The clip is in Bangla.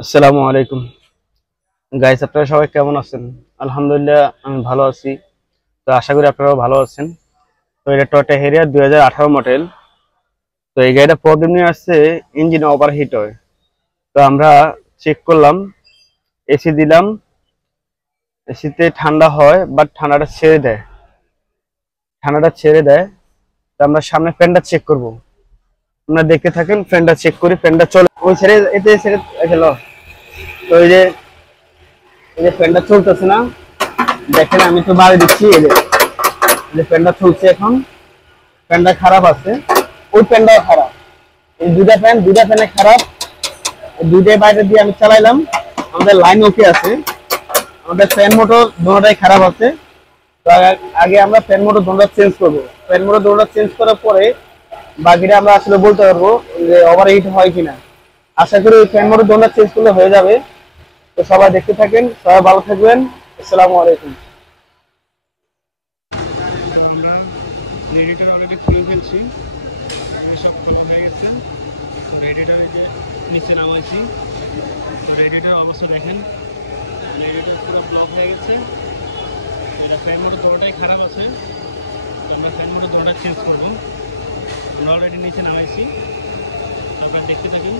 আসসালামু আলাইকুম গাইস, আপনারা সবাই কেমন আছেন? আলহামদুলিল্লাহ, আমি ভালো আছি। তো আশা করি আপনারাও ভালো আছেন। তো এটা টয়োটা হেরিয়ার 2018 মডেল। তো এই গাড়িটা প্রবলেম নিয়ে আসছে, ইঞ্জিন ওভারহিট হয়। তো আমরা চেক করলাম, এসি দিলাম, এসিতে ঠান্ডা হয় বাট ঠান্ডাটা ছেড়ে দেয়। তো আমরা সামনে ফ্যানটা চেক করব। আপনারা দেখতে থাকেন, ফ্যানটা চেক করি। ফ্যানটা চলে ওই ছেড়ে এতে ছেড়ে গেল। তো এই যে ফ্যানটা চলতেছে না, দেখেন আমি তো বাড়ি দিচ্ছি। এই যে ফ্যানটা চলছে এখন, ফ্যানটা খারাপ আছে, ওই ফ্যানটাও খারাপ। এই দুইটা ফ্যানে খারাপ। এই দুইটাই বাইরে দিয়ে আমি চালাইলাম, আমাদের লাইন ওকে আছে, আমাদের ফ্যান মোটর দুটোটাই খারাপ আছে। তো আগে আমরা ফ্যান মোটর দুটোটা চেঞ্জ করবো। ফ্যান মোটর দুটোটা চেঞ্জ করার পরে বাকিটা আমরা আসলে বলতে পারবো যে ওভারহিট হয় কিনা। আশা করি ওই ফ্যান মোটর দুটোটা চেঞ্জ করলে হয়ে যাবে। তো সবাই দেখতে থাকেন, সবাই ভালো থাকবেন। আসসালামু আলাইকুম। তো আমরা রেডিটা অলরেডি খুলে ফেলছি, সব খোলা হয়ে গেছে। রেডিটার এই যে নিচে নামাইছি। তো রেডিটার অবস্থা দেখেন, রেডিটার পুরো ব্লক হয়ে গেছে। এটা ফ্যান মোটর দোটাই খারাপ আছে। তো আমরা ফ্যান মোটর দোটা চেঞ্জ করবো। আমরা অলরেডি নিচে নামাইছি, আপনারা দেখতে থাকুন।